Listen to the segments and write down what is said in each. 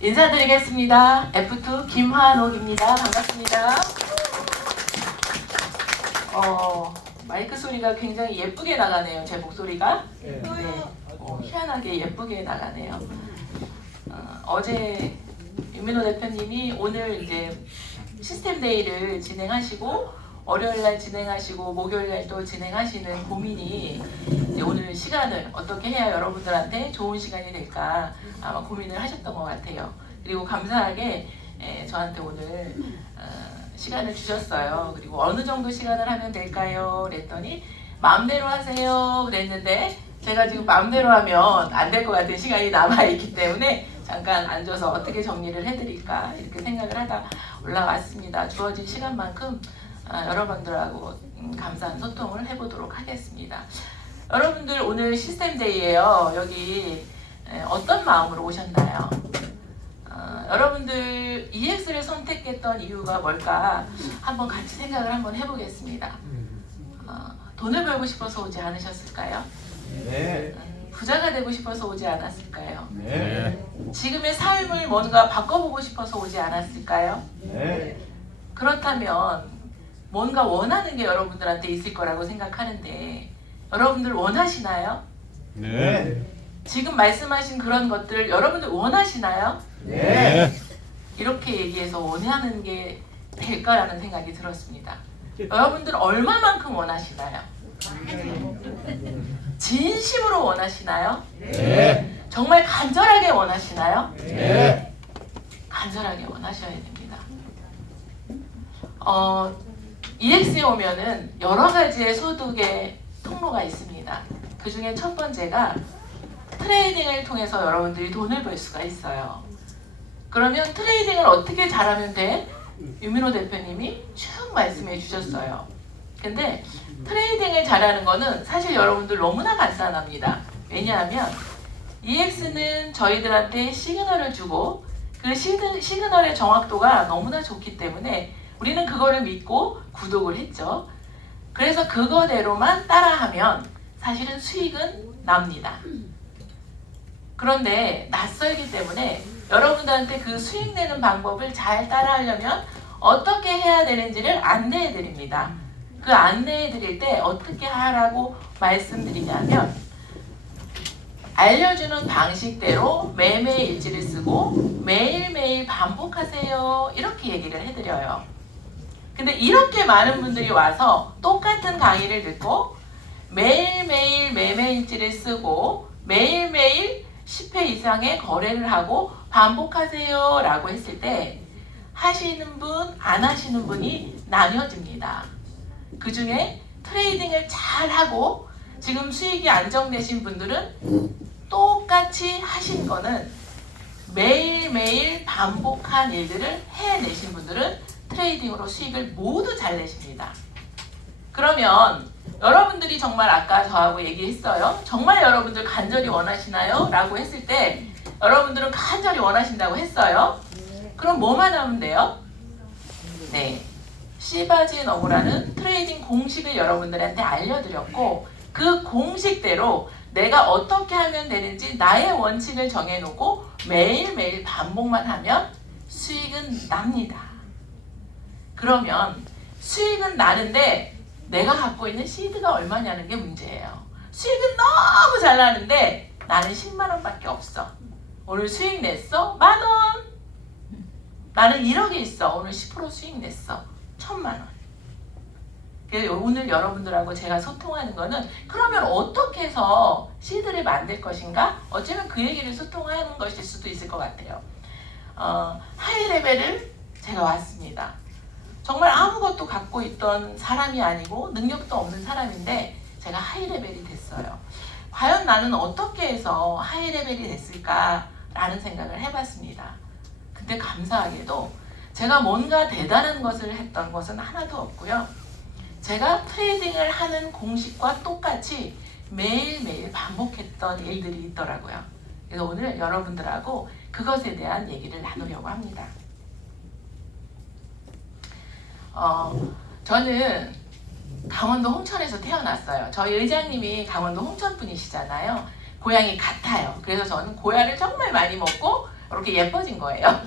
인사드리겠습니다. F2 김환옥입니다. 반갑습니다. 마이크 소리가 굉장히 예쁘게 나가네요. 제 목소리가. 네. 희한하게 예쁘게 나가네요. 어제 윤민호 대표님이 오늘 이제 시스템 데이를 진행하시고 월요일날 진행하시고 목요일날 또 진행하시는 고민이 이제 오늘 시간을 어떻게 해야 여러분들한테 좋은 시간이 될까 아마 고민을 하셨던 것 같아요. 그리고 감사하게 저한테 오늘 시간을 주셨어요. 그리고 어느 정도 시간을 하면 될까요? 그랬더니 마음대로 하세요 그랬는데 제가 지금 마음대로 하면 안 될 것 같은 시간이 남아있기 때문에 잠깐 앉아서 어떻게 정리를 해드릴까 이렇게 생각을 하다 올라왔습니다. 주어진 시간만큼 여러분들하고 감사한 소통을 해보도록 하겠습니다. 여러분들 오늘 시스템데이예요. 여기 어떤 마음으로 오셨나요? 여러분들 EX를 선택했던 이유가 뭘까 한번 같이 생각을 한번 해보겠습니다. 돈을 벌고 싶어서 오지 않으셨을까요? 네. 부자가 되고 싶어서 오지 않았을까요? 네. 지금의 삶을 뭔가 바꿔보고 싶어서 오지 않았을까요? 네. 그렇다면 뭔가 원하는 게 여러분들한테 있을 거라고 생각하는데 여러분들 원하시나요? 네. 지금 말씀하신 그런 것들 여러분들 원하시나요? 네. 이렇게 얘기해서 원하는 게 될까라는 생각이 들었습니다. 여러분들 얼마만큼 원하시나요? 진심으로 원하시나요? 네. 정말 간절하게 원하시나요? 네. 간절하게 원하셔야 됩니다. EX에 오면은 여러 가지의 소득의 통로가 있습니다. 그 중에 첫 번째가 트레이딩을 통해서 여러분들이 돈을 벌 수가 있어요. 그러면 트레이딩을 어떻게 잘하면 돼? 유민호 대표님이 쭉 말씀해 주셨어요. 근데 트레이딩을 잘하는 거는 사실 여러분들 너무나 간단합니다. 왜냐하면 EX는 저희들한테 시그널을 주고 그 시그널의 정확도가 너무나 좋기 때문에 우리는 그거를 믿고 구독을 했죠. 그래서 그거대로만 따라하면 사실은 수익은 납니다. 그런데 낯설기 때문에 여러분들한테 그 수익 내는 방법을 잘 따라하려면 어떻게 해야 되는지를 안내해 드립니다. 그 안내해 드릴 때 어떻게 하라고 말씀드리냐면 알려주는 방식대로 매매 일지를 쓰고 매일매일 반복하세요. 이렇게 얘기를 해드려요. 근데 이렇게 많은 분들이 와서 똑같은 강의를 듣고 매일매일 매매 일지를 쓰고 매일매일 10회 이상의 거래를 하고 반복하세요 라고 했을 때 하시는 분, 안 하시는 분이 나뉘어집니다. 그 중에 트레이딩을 잘 하고 지금 수익이 안정되신 분들은 똑같이 하신 거는 매일매일 반복한 일들을 해내신 분들은 트레이딩으로 수익을 모두 잘 내십니다. 그러면 여러분들이 정말 아까 저하고 얘기했어요. 정말 여러분들 간절히 원하시나요? 라고 했을 때 여러분들은 간절히 원하신다고 했어요. 그럼 뭐만 하면 돼요? 네, 시바지 너무라는 트레이딩 공식을 여러분들한테 알려드렸고 그 공식대로 내가 어떻게 하면 되는지 나의 원칙을 정해놓고 매일매일 반복만 하면 수익은 납니다. 그러면 수익은 나는데 내가 갖고 있는 시드가 얼마냐는 게 문제예요. 수익은 너무 잘 나는데 나는 10만 원밖에 없어. 오늘 수익 냈어? 10,000원. 나는 1억이 있어. 오늘 10% 수익 냈어. 1,000만 원. 그래서 오늘 여러분들하고 제가 소통하는 거는 그러면 어떻게 해서 시드를 만들 것인가? 어쩌면 그 얘기를 소통하는 것일 수도 있을 것 같아요. 하이 레벨을 제가 왔습니다. 정말 아무것도 갖고 있던 사람이 아니고 능력도 없는 사람인데 제가 하이 레벨이 됐어요. 과연 나는 어떻게 해서 하이 레벨이 됐을까라는 생각을 해봤습니다. 근데 감사하게도 제가 뭔가 대단한 것을 했던 것은 하나도 없고요. 제가 트레이딩을 하는 공식과 똑같이 매일매일 반복했던 일들이 있더라고요. 그래서 오늘 여러분들하고 그것에 대한 얘기를 나누려고 합니다. 저는 강원도 홍천에서 태어났어요. 저희 의장님이 강원도 홍천 분이시잖아요. 고향이 같아요. 그래서 저는 고야를 정말 많이 먹고 그렇게 예뻐진 거예요.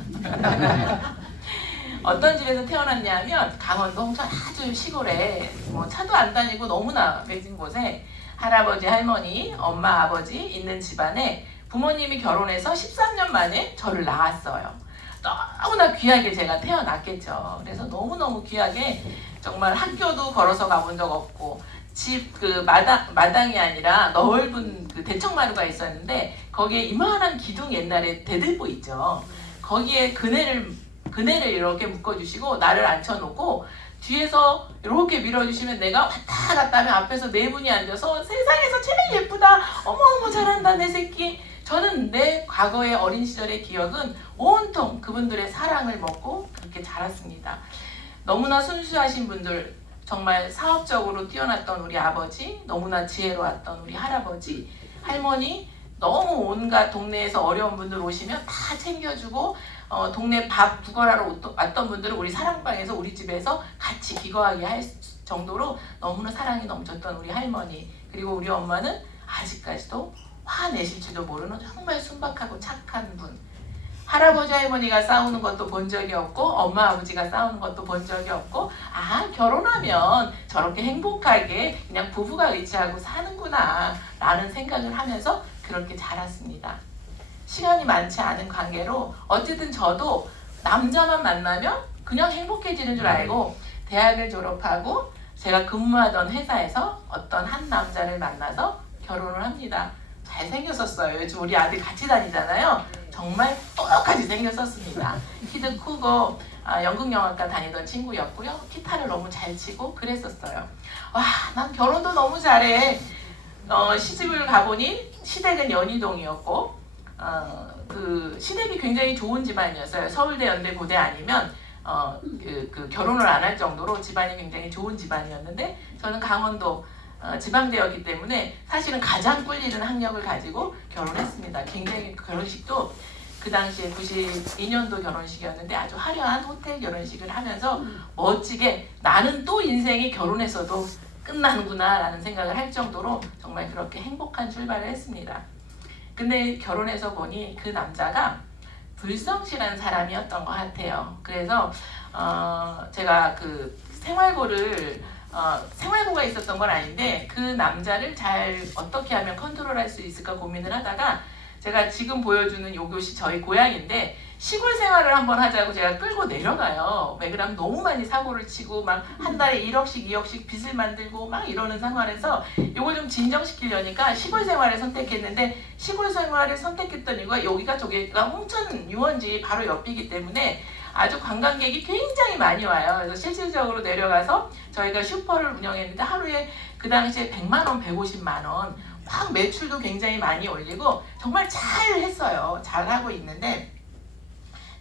어떤 집에서 태어났냐면 강원도 홍천 아주 시골에 뭐 차도 안 다니고 너무나 외진 곳에 할아버지, 할머니, 엄마, 아버지 있는 집안에 부모님이 결혼해서 13년 만에 저를 낳았어요. 너무나 귀하게 제가 태어났겠죠. 그래서 너무너무 귀하게 정말 학교도 걸어서 가본 적 없고 집 그 마당이 아니라 넓은 그 대청마루가 있었는데 거기에 이만한 기둥 옛날에 대들보 있죠. 거기에 그네를 이렇게 묶어주시고 나를 앉혀놓고 뒤에서 이렇게 밀어주시면 내가 왔다 갔다 하면 앞에서 네 분이 앉아서 세상에서 제일 예쁘다, 어머어머 잘한다 내 새끼. 저는 내 과거의 어린 시절의 기억은 온통 그분들의 사랑을 먹고 그렇게 자랐습니다. 너무나 순수하신 분들, 정말 사업적으로 뛰어났던 우리 아버지, 너무나 지혜로웠던 우리 할아버지, 할머니, 너무 온갖 동네에서 어려운 분들 오시면 다 챙겨주고 동네 밥 구걸하러 왔던 분들은 우리 사랑방에서 우리 집에서 같이 기거하게 할 정도로 너무나 사랑이 넘쳤던 우리 할머니, 그리고 우리 엄마는 아직까지도 화내실 줄도 모르는 정말 순박하고 착한 분. 할아버지 할머니가 싸우는 것도 본 적이 없고 엄마 아버지가 싸우는 것도 본 적이 없고 아 결혼하면 저렇게 행복하게 그냥 부부가 의지하고 사는구나 라는 생각을 하면서 그렇게 자랐습니다. 시간이 많지 않은 관계로 어쨌든 저도 남자만 만나면 그냥 행복해지는 줄 알고 대학을 졸업하고 제가 근무하던 회사에서 어떤 한 남자를 만나서 결혼을 합니다. 잘생겼었어요. 요즘 우리 아들 같이 다니잖아요. 정말 똑같이 생겼었습니다. 키도 크고 연극영화과 다니던 친구였고요. 기타를 너무 잘 치고 그랬었어요. 와, 난 결혼도 너무 잘해. 시집을 가보니 시댁은 연희동이었고 그 시댁이 굉장히 좋은 집안이었어요. 서울대, 연대, 고대 아니면 그 결혼을 안 할 정도로 집안이 굉장히 좋은 집안이었는데 저는 강원도 지방대였기 때문에 사실은 가장 꿀리는 학력을 가지고 결혼했습니다. 굉장히 결혼식도 그 당시에 92년도 결혼식이었는데 아주 화려한 호텔 결혼식을 하면서 멋지게 나는 또 인생이 결혼해서도 끝나는구나 라는 생각을 할 정도로 정말 그렇게 행복한 출발을 했습니다. 근데 결혼해서 보니 그 남자가 불성실한 사람이었던 것 같아요. 그래서 제가 그 생활고가 있었던 건 아닌데 그 남자를 잘 어떻게 하면 컨트롤할 수 있을까 고민을 하다가 제가 지금 보여주는 요 곳이 저희 고향인데 시골 생활을 한번 하자고 제가 끌고 내려가요. 왜 그러면 너무 많이 사고를 치고 막 한 달에 1억씩 2억씩 빚을 만들고 막 이러는 상황에서 요걸 좀 진정시키려니까 시골 생활을 선택했는데 시골 생활을 선택했던 이유가 여기가 저기가 홍천 유원지 바로 옆이기 때문에 아주 관광객이 굉장히 많이 와요. 그래서 실질적으로 내려가서 저희가 슈퍼를 운영했는데 하루에 그 당시에 100만 원, 150만 원 막 매출도 굉장히 많이 올리고 정말 잘 했어요. 잘 하고 있는데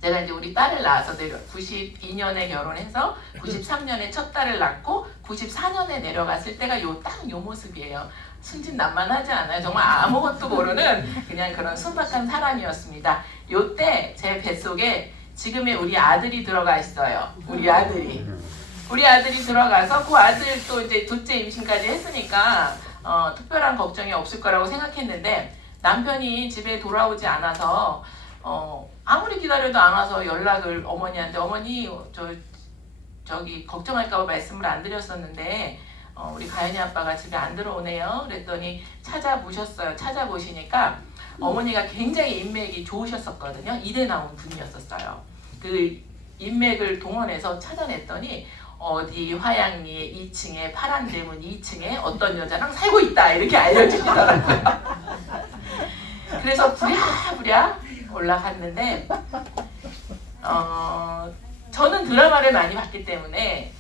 제가 이제 우리 딸을 낳아서 92년에 결혼해서 93년에 첫 딸을 낳고 94년에 내려갔을 때가 딱 요 모습이에요. 순진난만하지 않아요. 정말 아무것도 모르는 그냥 그런 순박한 사람이었습니다. 요때 제 뱃속에 지금의 우리 아들이 들어가 있어요. 우리 아들이 들어가서 그 아들 또 이제 둘째 임신까지 했으니까 특별한 걱정이 없을 거라고 생각했는데 남편이 집에 돌아오지 않아서 아무리 기다려도 안 와서 연락을 어머니한테 어머니 저기 걱정할까 봐 말씀을 안 드렸었는데 우리 가연이 아빠가 집에 안 들어오네요. 그랬더니 찾아보셨어요. 찾아보시니까 어머니가 굉장히 인맥이 좋으셨었거든요. 이대 나온 분이었었어요. 그 인맥을 동원해서 찾아냈더니 어디 화양리 2층에 파란 대문 2층에 어떤 여자랑 살고 있다 이렇게 알려주시더라고요. 그래서 부랴부랴 올라갔는데 저는 드라마를 많이 봤기 때문에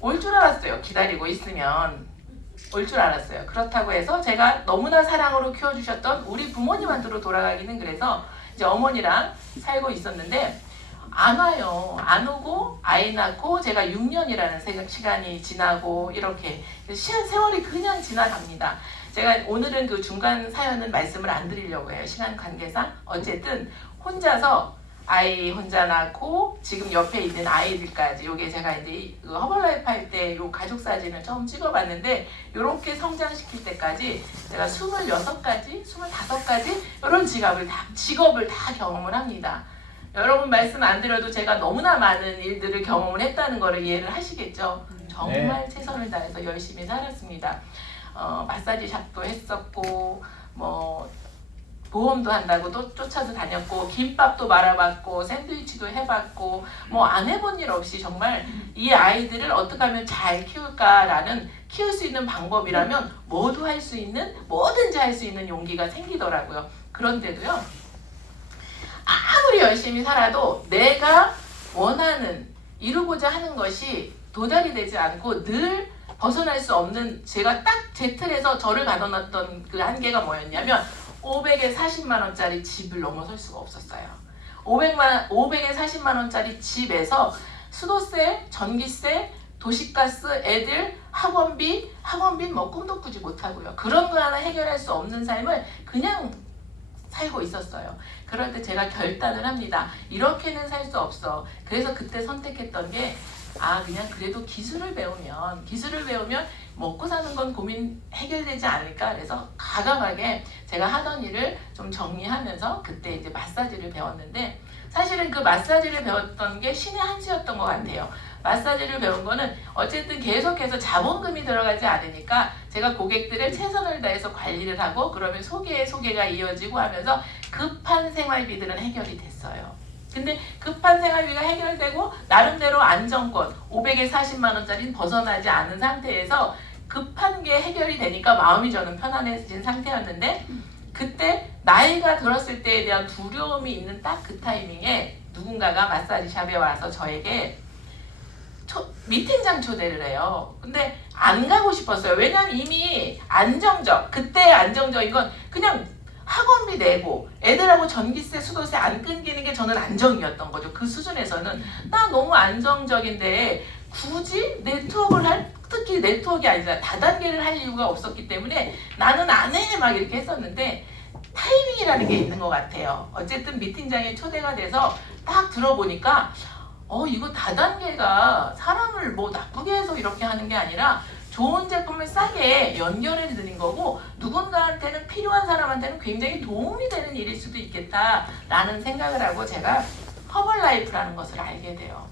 올 줄 알았어요. 기다리고 있으면 올 줄 알았어요. 그렇다고 해서 제가 너무나 사랑으로 키워주셨던 우리 부모님한테로 돌아가기는 그래서 이제 어머니랑 살고 있었는데 안 와요. 안 오고 아이 낳고 제가 6년이라는 시간이 지나고 이렇게 세월이 그냥 지나갑니다. 제가 오늘은 그 중간 사연은 말씀을 안 드리려고 해요. 시간 관계상. 어쨌든 혼자서 아이 혼자 낳고 지금 옆에 있는 아이들까지 요게 제가 이제 그 허벌라이프 할 때 요 가족 사진을 처음 찍어봤는데 요렇게 성장시킬 때까지 제가 26가지, 25가지 이런 직업을 다 경험을 합니다. 여러분 말씀 안 드려도 제가 너무나 많은 일들을 경험을 했다는 거를 이해를 하시겠죠? 정말 최선을 다해서 열심히 살았습니다. 마사지 샵도 했었고 뭐 보험도 한다고 또 쫓아도 다녔고 김밥도 말아봤고 샌드위치도 해봤고 뭐 안 해본 일 없이 정말 이 아이들을 어떻게 하면 잘 키울까라는 키울 수 있는 방법이라면 뭐든지 할 수 있는 용기가 생기더라고요. 그런데도요 아무리 열심히 살아도 내가 원하는 이루고자 하는 것이 도달이 되지 않고 늘 벗어날 수 없는 제가 딱 제 틀에서 저를 가둬놨던 그 한계가 뭐였냐면 500에 40만 원짜리 집을 넘어설 수가 없었어요. 500에 40만 원짜리 집에서 수도세, 전기세, 도시가스, 애들, 학원비 뭐 꿈도 꾸지 못하고요. 그런 거 하나 해결할 수 없는 삶을 그냥 살고 있었어요. 그럴 때 제가 결단을 합니다. 이렇게는 살 수 없어. 그래서 그때 선택했던 게 그냥 그래도 기술을 배우면 먹고 사는 건 고민 해결되지 않을까. 그래서 과감하게 제가 하던 일을 좀 정리하면서 그때 이제 마사지를 배웠는데 사실은 그 마사지를 배웠던 게 신의 한 수였던 것 같아요. 마사지를 배운 거는 어쨌든 계속해서 자본금이 들어가지 않으니까 제가 고객들을 최선을 다해서 관리를 하고 그러면 소개가 이어지고 하면서 급한 생활비들은 해결이 됐어요. 근데 급한 생활비가 해결되고 나름대로 안정권 500에 40만 원짜리는 벗어나지 않은 상태에서 급한 게 해결이 되니까 마음이 저는 편안해진 상태였는데 그때 나이가 들었을 때에 대한 두려움이 있는 딱 그 타이밍에 누군가가 마사지 샵에 와서 저에게 미팅장 초대를 해요. 근데 안 가고 싶었어요. 왜냐면 이미 그때 안정적인 건 그냥 학원비 내고 애들하고 전기세, 수도세 안 끊기는 게 저는 안정이었던 거죠. 그 수준에서는 나 너무 안정적인데 굳이 특히 네트워크가 아니라 다단계를 할 이유가 없었기 때문에 나는 안 해 막 이렇게 했었는데 타이밍이라는 게 있는 것 같아요. 어쨌든 미팅장에 초대가 돼서 딱 들어보니까 이거 다단계가 사람을 뭐 나쁘게 해서 이렇게 하는 게 아니라 좋은 제품을 싸게 연결해 드리는 거고 누군가한테는 필요한 사람한테는 굉장히 도움이 되는 일일 수도 있겠다라는 생각을 하고 제가 허벌라이프라는 것을 알게 돼요.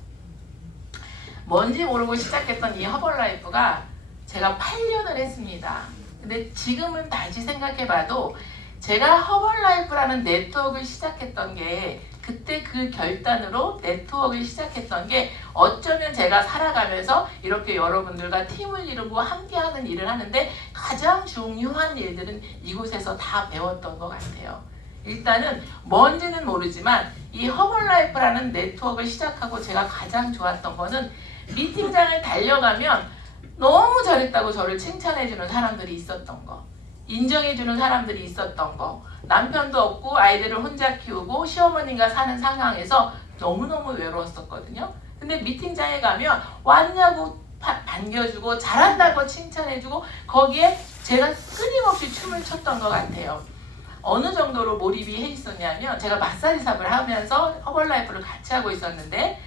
뭔지 모르고 시작했던 이 허벌라이프가 제가 8년을 했습니다. 근데 지금은 다시 생각해봐도 제가 허벌라이프라는 네트워크를 시작했던 게 그때 그 결단으로 네트워크를 시작했던 게 어쩌면 제가 살아가면서 이렇게 여러분들과 팀을 이루고 함께하는 일을 하는데 가장 중요한 일들은 이곳에서 다 배웠던 것 같아요. 일단은 뭔지는 모르지만 이 허벌라이프라는 네트워크를 시작하고 제가 가장 좋았던 거는 미팅장을 달려가면 너무 잘했다고 저를 칭찬해주는 사람들이 있었던 거, 인정해주는 사람들이 있었던 거, 남편도 없고 아이들을 혼자 키우고 시어머니가 사는 상황에서 너무너무 외로웠었거든요. 근데 미팅장에 가면 왔냐고 반겨주고 잘한다고 칭찬해주고 거기에 제가 끊임없이 춤을 췄던 것 같아요. 어느 정도로 몰입이 해 있었냐면 제가 마사지 샵을 하면서 허벌라이프를 같이 하고 있었는데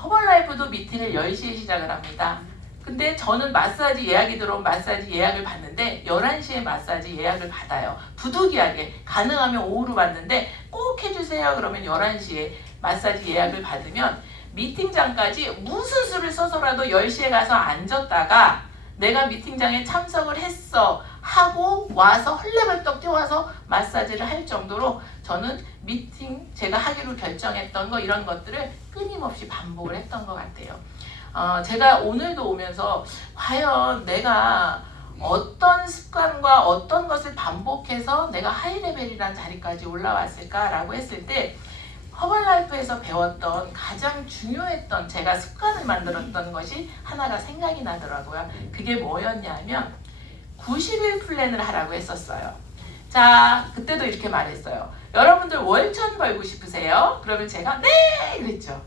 허벌라이프도 미팅을 10시에 시작을 합니다. 근데 저는 마사지 예약이 들어온 마사지 예약을 받는데 11시에 마사지 예약을 받아요. 부득이하게 가능하면 오후로 받는데 꼭 해주세요. 그러면 11시에 마사지 예약을 받으면 미팅장까지 무슨 수를 써서라도 10시에 가서 앉았다가 내가 미팅장에 참석을 했어 하고 와서 헐레벌떡 뛰어와서 마사지를 할 정도로 저는 미팅 제가 하기로 결정했던 거 이런 것들을 끊임없이 반복을 했던 것 같아요. 제가 오늘도 오면서 과연 내가 어떤 습관과 어떤 것을 반복해서 내가 하이레벨이라는 자리까지 올라왔을까라고 했을 때 허벌라이프에서 배웠던 가장 중요했던 제가 습관을 만들었던 것이 하나가 생각이 나더라고요. 그게 뭐였냐면 90일 플랜을 하라고 했었어요. 자, 그때도 이렇게 말했어요. 여러분들 월천 벌고 싶으세요? 그러면 제가 네! 그랬죠.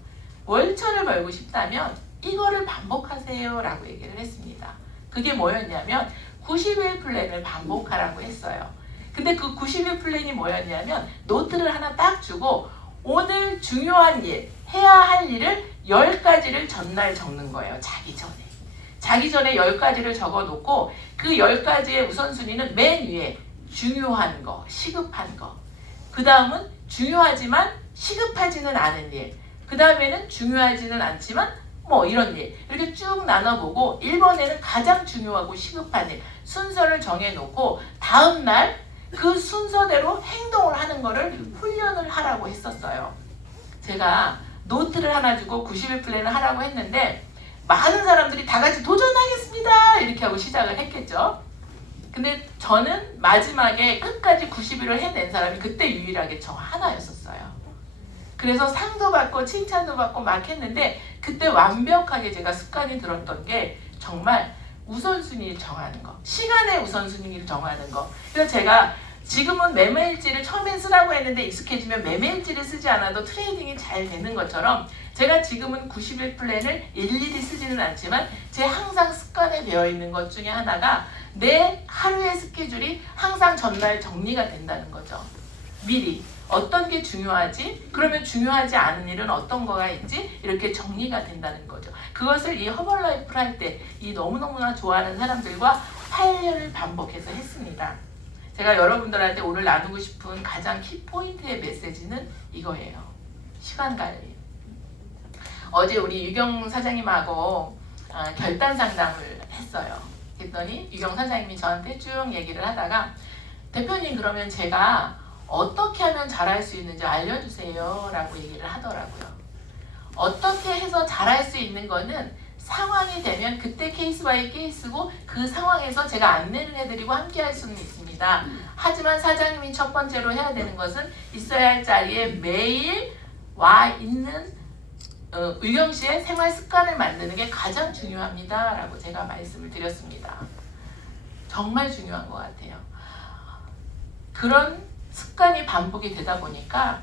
월천을 벌고 싶다면 이거를 반복하세요 라고 얘기를 했습니다. 그게 뭐였냐면 90일 플랜을 반복하라고 했어요. 근데 그 90일 플랜이 뭐였냐면 노트를 하나 딱 주고 오늘 중요한 일, 해야 할 일을 10가지를 전날 적는 거예요. 자기 전에. 자기 전에 10가지를 적어놓고 그 10가지의 우선순위는 맨 위에 중요한 거, 시급한 거. 그 다음은 중요하지만 시급하지는 않은 일. 그 다음에는 중요하지는 않지만 뭐 이런 일. 이렇게 쭉 나눠보고 1번에는 가장 중요하고 시급한 일. 순서를 정해놓고 다음날 그 순서대로 행동을 하는 거를 훈련을 하라고 했었어요. 제가 노트를 하나 주고 90일 플랜을 하라고 했는데 많은 사람들이 다 같이 도전하겠습니다 이렇게 하고 시작을 했겠죠. 근데 저는 마지막에 끝까지 90일을 해낸 사람이 그때 유일하게 저 하나였었어요. 그래서 상도 받고 칭찬도 받고 막 했는데 그때 완벽하게 제가 습관이 들었던 게 정말 우선순위를 정하는 거, 시간의 우선순위를 정하는 거. 그래서 제가 지금은 매매일지를 처음엔 쓰라고 했는데 익숙해지면 매매일지를 쓰지 않아도 트레이딩이 잘 되는 것처럼 제가 지금은 90일 플랜을 일일이 쓰지는 않지만 제 항상 습관에 배어있는 것 중에 하나가 내 하루의 스케줄이 항상 전날 정리가 된다는 거죠. 미리 어떤 게 중요하지? 그러면 중요하지 않은 일은 어떤 거가 있지? 이렇게 정리가 된다는 거죠. 그것을 이 허벌라이프를 할 때 이 너무너무나 좋아하는 사람들과 8년을 반복해서 했습니다. 제가 여러분들한테 오늘 나누고 싶은 가장 키포인트의 메시지는 이거예요. 시간 관리. 어제 우리 유경 사장님하고 결단 상담을 했어요. 그랬더니 유경 사장님이 저한테 쭉 얘기를 하다가 대표님 그러면 제가 어떻게 하면 잘할 수 있는지 알려주세요 라고 얘기를 하더라고요. 어떻게 해서 잘할 수 있는 거는 상황이 되면 그때 케이스 바이 케이스고 그 상황에서 제가 안내를 해드리고 함께 할 수는 있습니다. 하지만 사장님이 첫 번째로 해야 되는 것은 있어야 할 자리에 매일 와 있는 유경 씨의 생활 습관을 만드는 게 가장 중요합니다 라고 제가 말씀을 드렸습니다. 정말 중요한 것 같아요. 그런 습관이 반복이 되다 보니까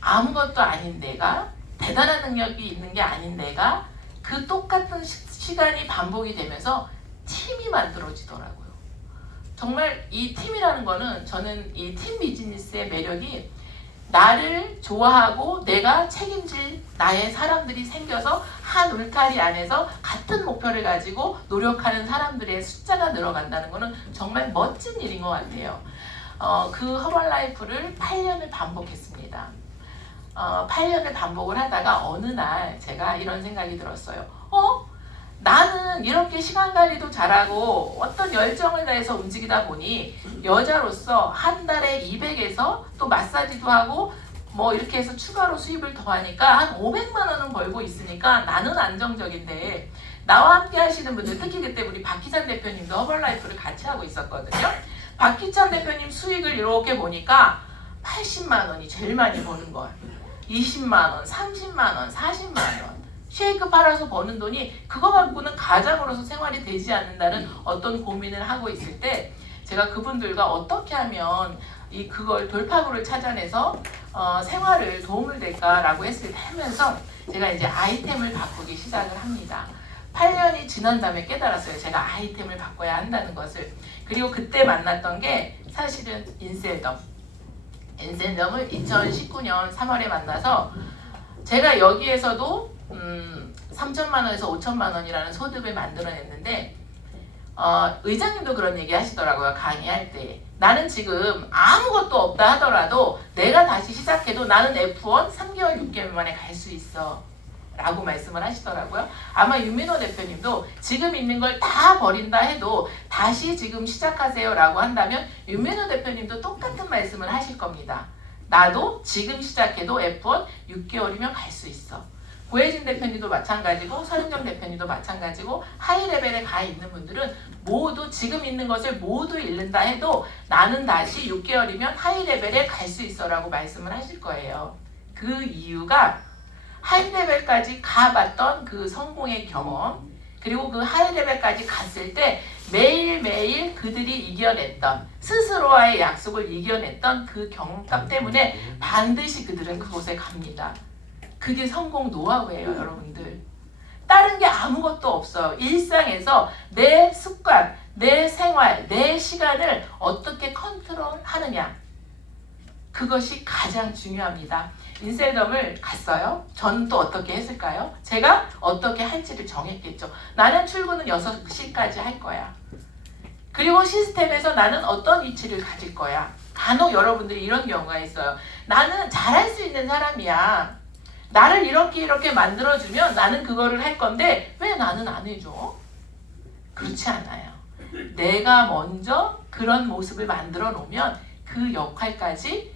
아무것도 아닌 내가 대단한 능력이 있는 게 아닌 내가 그 똑같은 시간이 반복이 되면서 팀이 만들어지더라고요. 정말 이 팀이라는 거는 저는 이 팀 비즈니스의 매력이 나를 좋아하고 내가 책임질 나의 사람들이 생겨서 한 울타리 안에서 같은 목표를 가지고 노력하는 사람들의 숫자가 늘어간다는 거는 정말 멋진 일인 것 같아요. 그 허벌라이프를 8년을 반복했습니다. 8년을 반복을 하다가 어느 날 제가 이런 생각이 들었어요. 나는 이렇게 시간 관리도 잘하고 어떤 열정을 다해서 움직이다 보니 여자로서 한 달에 200에서 또 마사지도 하고 뭐 이렇게 해서 추가로 수입을 더하니까 한 500만 원은 벌고 있으니까 나는 안정적인데 나와 함께 하시는 분들 특히 그때 우리 박희찬 대표님도 허벌라이프를 같이 하고 있었거든요. 박희찬 대표님 수익을 이렇게 보니까 80만 원이 제일 많이 버는 거야. 20만 원, 30만 원, 40만 원. 쉐이크 팔아서 버는 돈이 그거 갖고는 가장으로서 생활이 되지 않는다는 어떤 고민을 하고 있을 때 제가 그분들과 어떻게 하면 그걸 돌파구를 찾아내서 생활을 도움을 될까라고 하면서 제가 이제 아이템을 바꾸기 시작을 합니다. 8년이 지난 다음에 깨달았어요. 제가 아이템을 바꿔야 한다는 것을. 그리고 그때 만났던 게 사실은 인셀덤을 2019년 3월에 만나서 제가 여기에서도 3천만 원에서 5천만 원이라는 소득을 만들어냈는데 의장님도 그런 얘기 하시더라고요. 강의할 때. 나는 지금 아무것도 없다 하더라도 내가 다시 시작해도 나는 F1 3개월 6개월 만에 갈 수 있어 라고 말씀을 하시더라고요. 아마 윤민호 대표님도 지금 있는 걸 다 버린다 해도 다시 지금 시작하세요 라고 한다면 윤민호 대표님도 똑같은 말씀을 하실 겁니다. 나도 지금 시작해도 F1 6개월이면 갈 수 있어. 고혜진 대표님도 마찬가지고 서윤정 대표님도 마찬가지고 하이레벨에 가 있는 분들은 모두 지금 있는 것을 모두 잃는다 해도 나는 다시 6개월이면 하이레벨에 갈 수 있어 라고 말씀을 하실 거예요. 그 이유가 하이레벨까지 가봤던 그 성공의 경험 그리고 그 하이레벨까지 갔을 때 매일매일 그들이 이겨냈던 스스로와의 약속을 이겨냈던 그 경험값 때문에 반드시 그들은 그곳에 갑니다. 그게 성공 노하우예요, 여러분들. 다른 게 아무것도 없어요. 일상에서 내 습관, 내 생활, 내 시간을 어떻게 컨트롤하느냐. 그것이 가장 중요합니다. 인셀덤을 갔어요. 저는 또 어떻게 했을까요? 제가 어떻게 할지를 정했겠죠. 나는 출근은 6시까지 할 거야. 그리고 시스템에서 나는 어떤 위치를 가질 거야. 간혹 여러분들이 이런 경우가 있어요. 나는 잘할 수 있는 사람이야. 나를 이렇게 만들어주면 나는 그거를 할 건데 왜 나는 안 해줘? 그렇지 않아요. 내가 먼저 그런 모습을 만들어 놓으면 그 역할까지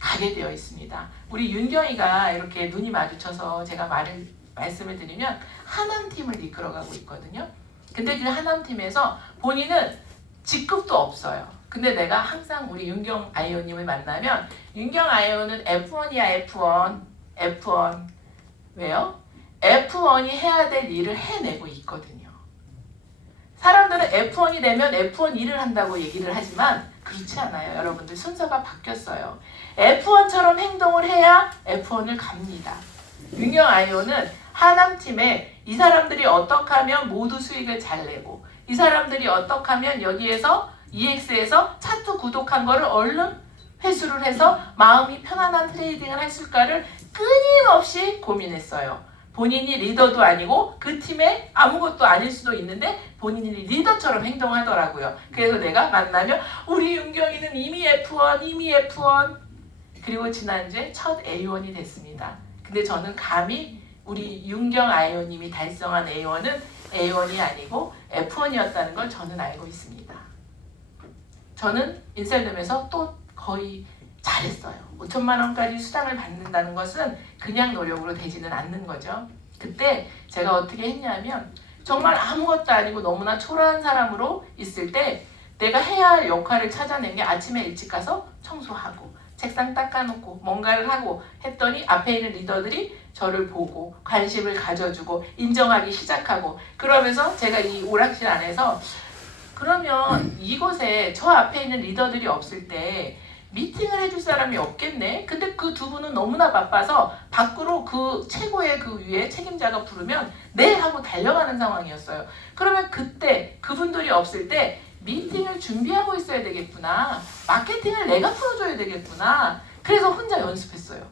가게 되어 있습니다. 우리 윤경이가 이렇게 눈이 마주쳐서 제가 말씀을 드리면 하남팀을 이끌어가고 있거든요. 근데 그 하남팀에서 본인은 직급도 없어요. 근데 내가 항상 우리 윤경 아이오님을 만나면 윤경 아이오는 F1이야 F1 왜요? F1이 해야 될 일을 해내고 있거든요. 사람들은 F1이 되면 F1 일을 한다고 얘기를 하지만 그렇지 않아요. 여러분들 순서가 바뀌었어요. F1처럼 행동을 해야 F1을 갑니다. 윤경 아이오는 하남팀에 이 사람들이 어떻게 하면 모두 수익을 잘 내고 이 사람들이 어떻게 하면 여기에서 EX에서 차트 구독한 거를 얼른 회수를 해서 마음이 편안한 트레이딩을 할 수 있을까를 끊임없이 고민했어요. 본인이 리더도 아니고 그 팀에 아무것도 아닐 수도 있는데 본인이 리더처럼 행동하더라고요. 그래서 내가 만나면 우리 윤경이는 이미 F1 그리고 지난주에 첫 A1이 됐습니다. 근데 저는 감히 우리 윤경 아이오님이 달성한 A1은 A1이 아니고 F1이었다는 걸 저는 알고 있습니다. 저는 인셀덤에서 또 거의 잘했어요. 5천만 원까지 수당을 받는다는 것은 그냥 노력으로 되지는 않는 거죠. 그때 제가 어떻게 했냐면 정말 아무것도 아니고 너무나 초라한 사람으로 있을 때 내가 해야 할 역할을 찾아낸 게 아침에 일찍 가서 청소하고 책상 닦아놓고 뭔가를 하고 했더니 앞에 있는 리더들이 저를 보고 관심을 가져주고 인정하기 시작하고 그러면서 제가 이 오락실 안에서 그러면 이곳에 저 앞에 있는 리더들이 없을 때 미팅을 해줄 사람이 없겠네. 근데 그 두 분은 너무나 바빠서 밖으로 그 최고의 그 위에 책임자가 부르면 네 하고 달려가는 상황이었어요. 그러면 그때 그분들이 없을 때 미팅을 준비하고 있어야 되겠구나. 마케팅을 내가 풀어줘야 되겠구나. 그래서 혼자 연습했어요.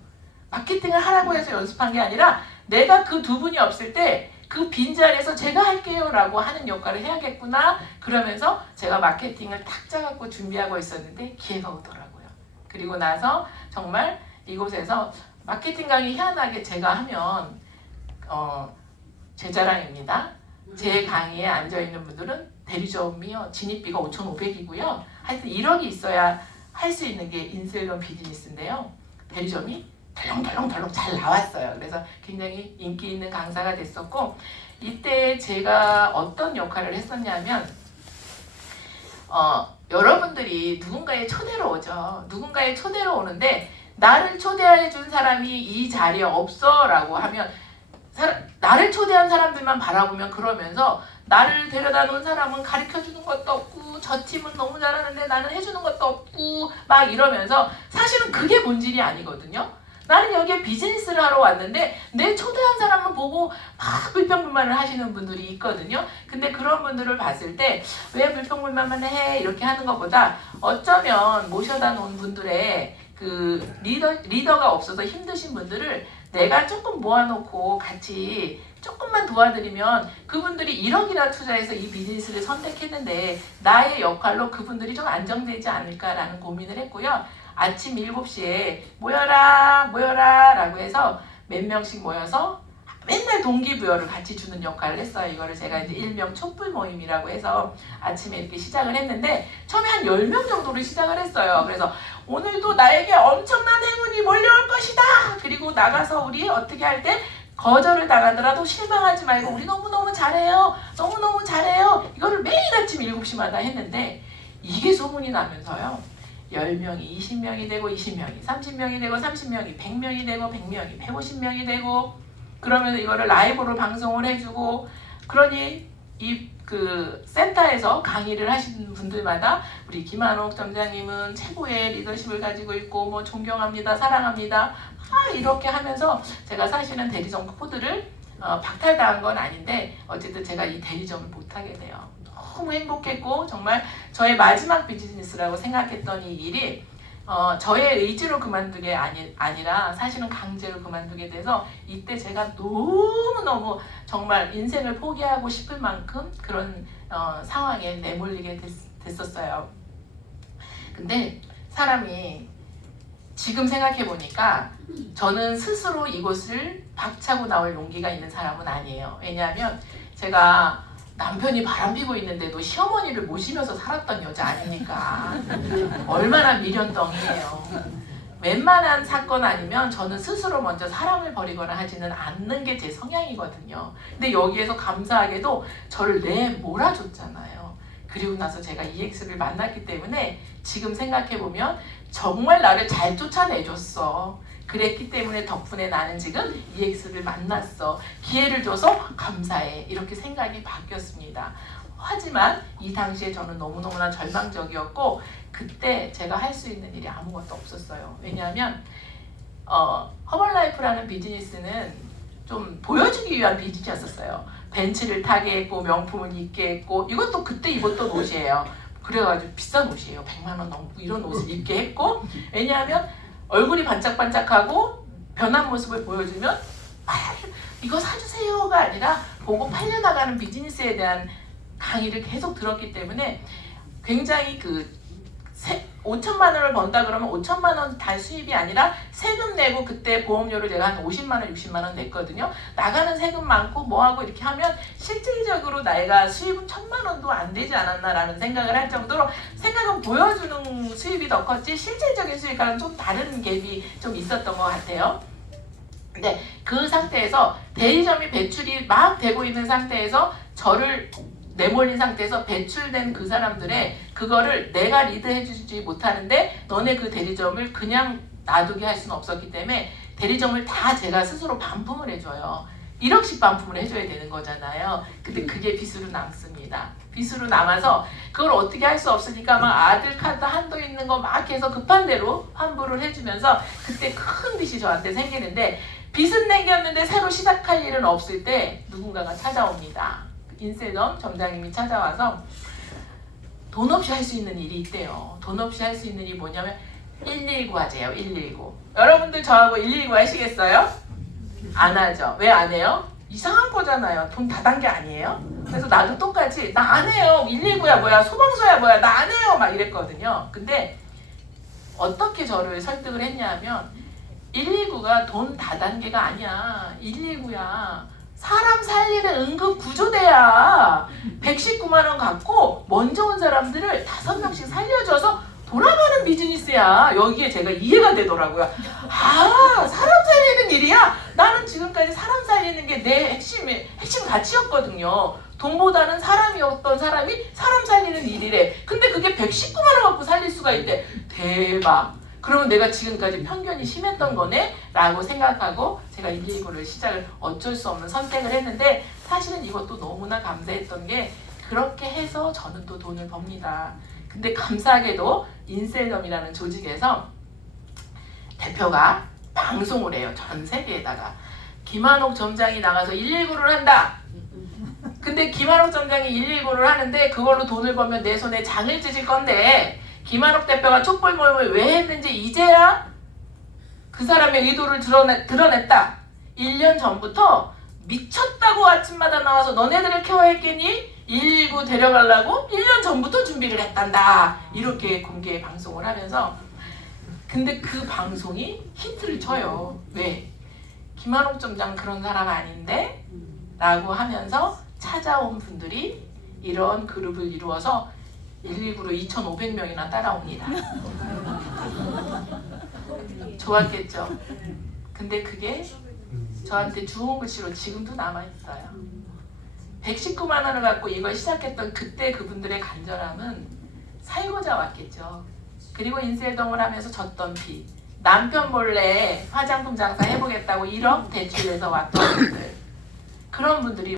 마케팅을 하라고 해서 연습한 게 아니라 내가 그 두 분이 없을 때 그 빈자리에서 제가 할게요 라고 하는 역할을 해야겠구나. 그러면서 제가 마케팅을 탁 짜갖고 준비하고 있었는데 기회가 오더라고요. 그리고 나서 정말 이곳에서 마케팅 강의 희한하게 제가 하면 제 자랑입니다. 제 강의에 앉아있는 분들은 대리점이요. 진입비가 5,500이고요. 하여튼 1억이 있어야 할 수 있는 게 인셀덤 비즈니스인데요. 대리점이 덜렁덜렁 잘 나왔어요. 그래서 굉장히 인기 있는 강사가 됐었고 이때 제가 어떤 역할을 했었냐면 여러분들이 누군가의 초대로 오죠. 누군가의 초대로 오는데 나를 초대해 준 사람이 이 자리에 없어 라고 하면 나를 초대한 사람들만 바라보면 그러면서 나를 데려다 놓은 사람은 가르쳐주는 것도 없고 저 팀은 너무 잘하는데 나는 해주는 것도 없고 막 이러면서 사실은 그게 본질이 아니거든요. 나는 여기에 비즈니스를 하러 왔는데 내 초대한 사람을 보고 막 불평불만을 하시는 분들이 있거든요. 근데 그런 분들을 봤을 때 왜 불평불만만 해 이렇게 하는 것보다 어쩌면 모셔다 놓은 분들의 그 리더가 없어서 힘드신 분들을 내가 조금 모아놓고 같이 조금만 도와드리면 그분들이 1억이나 투자해서 이 비즈니스를 선택했는데 나의 역할로 그분들이 좀 안정되지 않을까라는 고민을 했고요. 아침 7시에 모여라 라고 해서 몇 명씩 모여서 맨날 동기부여를 같이 주는 역할을 했어요. 이거를 제가 이제 일명 촛불 모임이라고 해서 아침에 이렇게 시작을 했는데 처음에 한 10명 정도로 시작을 했어요. 그래서 오늘도 나에게 엄청난 행운이 몰려올 것이다. 그리고 나가서 우리 어떻게 할 때 거절을 당하더라도 실망하지 말고 우리 너무너무 잘해요. 너무너무 잘해요. 이거를 매일 아침 7시마다 했는데 이게 소문이 나면서요. 10명이 20명이 되고 20명이 30명이 되고 30명이 100명이 되고 100명이 150명이 되고 그러면서 이거를 라이브로 방송을 해주고 그러니 이 그 센터에서 강의를 하시는 분들마다 우리 김한옥 점장님은 최고의 리더십을 가지고 있고 뭐 존경합니다 사랑합니다 이렇게 하면서 제가 사실은 대리점 코드를 박탈당한 건 아닌데 어쨌든 제가 이 대리점을 못하게 돼요. 너무 행복했고 정말 저의 마지막 비즈니스라고 생각했던 이 일이 저의 의지로 그만두게 아니라 사실은 강제로 그만두게 돼서 이때 제가 너무너무 정말 인생을 포기하고 싶을 만큼 그런 상황에 내몰리게 됐었어요. 근데 사람이 지금 생각해 보니까 저는 스스로 이곳을 박차고 나올 용기가 있는 사람은 아니에요. 왜냐하면 제가 남편이 바람피고 있는데도 시어머니를 모시면서 살았던 여자 아닙니까? 얼마나 미련덩이에요. 웬만한 사건 아니면 저는 스스로 먼저 사람을 버리거나 하지는 않는 게 제 성향이거든요. 근데 여기에서 감사하게도 저를 내몰아줬잖아요. 그리고 나서 제가 EX를 만났기 때문에 지금 생각해보면 정말 나를 잘 쫓아내줬어. 그랬기 때문에 덕분에 나는 지금 EX를 만났어. 기회를 줘서 감사해. 이렇게 생각이 바뀌었습니다. 하지만 이 당시에 저는 너무너무나 절망적이었고 그때 제가 할 수 있는 일이 아무것도 없었어요. 왜냐하면 허벌라이프라는 비즈니스는 좀 보여주기 위한 비즈니스였어요. 벤츠를 타게 했고 명품을 입게 했고 이것도 그때 입었던 옷이에요. 그래가지고 비싼 옷이에요. 100만 원 넘고 이런 옷을 입게 했고 왜냐하면 얼굴이 반짝반짝하고 변한 모습을 보여주면 이거 사주세요가 아니라 보고 팔려나가는 비즈니스에 대한 강의를 계속 들었기 때문에 굉장히 5천만 원을 번다 그러면 5천만 원 단 수입이 아니라 세금 내고 그때 보험료를 제가 한 50만 원, 60만 원 냈거든요. 나가는 세금 많고 뭐하고 이렇게 하면 실질적으로 내가 수입은 1,000만 원도 안 되지 않았나라는 생각을 할 정도로 생각은 보여주는 수입이 더 컸지 실질적인 수입과는 좀 다른 갭이 좀 있었던 것 같아요. 근데 그 상태에서 대리점이 배출이 막 되고 있는 상태에서 저를 내몰린 상태에서 배출된 그 사람들의 그거를 내가 리드해주지 못하는데 너네 그 대리점을 그냥 놔두게 할 수는 없었기 때문에 대리점을 다 제가 스스로 반품을 해줘요. 1억씩 반품을 해줘야 되는 거잖아요. 근데 그게 빚으로 남습니다. 빚으로 남아서 그걸 어떻게 할 수 없으니까 막 아들 카드 한도 있는 거 막 해서 급한 대로 환불을 해주면서 그때 큰 빚이 저한테 생기는데 빚은 남겼는데 새로 시작할 일은 없을 때 누군가가 찾아옵니다. 인셀덤 점장님이 찾아와서 돈 없이 할 수 있는 일이 있대요. 돈 없이 할 수 있는 일이 뭐냐면 119 하재요. 119. 여러분들 저하고 119 하시겠어요? 안 하죠. 왜 안 해요? 이상한 거잖아요. 돈 다 단 게 아니에요? 그래서 나도 똑같이 나 안 해요. 119야 뭐야 소방서야 뭐야 나 안 해요 막 이랬거든요. 근데 어떻게 저를 설득을 했냐면 119가 돈 다단계가 아니야. 119야. 사람 살리는 응급 구조대야. 119만 원 갖고 먼저 온 사람들을 5명씩 살려줘서 돌아가는 비즈니스야. 여기에 제가 이해가 되더라고요. 아, 사람 살리는 일이야? 나는 지금까지 사람 살리는 게 내 핵심 가치였거든요. 돈보다는 사람이었던 사람이 사람 살리는 일이래. 근데 그게 119만 원 갖고 살릴 수가 있대. 대박. 그러면 내가 지금까지 편견이 심했던 거네? 라고 생각하고 제가 119를 시작을 어쩔 수 없는 선택을 했는데 사실은 이것도 너무나 감사했던 게 그렇게 해서 저는 또 돈을 법니다. 근데 감사하게도 인셀덤이라는 조직에서 대표가 방송을 해요. 전 세계에다가. 김한옥 점장이 나가서 119를 한다. 근데 김한옥 점장이 119를 하는데 그걸로 돈을 벌면 내 손에 장을 찢을 건데 김한옥 대표가 촛불 모임을 왜 했는지 이제야 그 사람의 의도를 드러냈다. 1년 전부터 미쳤다고 아침마다 나와서 너네들을 케어했겠니? 119 데려가려고 1년 전부터 준비를 했단다. 이렇게 공개 방송을 하면서 근데 그 방송이 히트를 쳐요. 왜? 김한옥 점장 그런 사람 아닌데? 라고 하면서 찾아온 분들이 이런 그룹을 이루어서 119로 2,500명이나 따라옵니다. 좋았겠죠? 근데 그게 저한테 주운 글씨로 지금도 남아있어요. 119만 원을 갖고 이걸 시작했던 그때 그분들의 간절함은 살고자 왔겠죠. 그리고 인셀덤을 하면서 졌던 빚, 남편 몰래 화장품 장사 해보겠다고 1억 대출해서 왔던 분들, 그런 분들이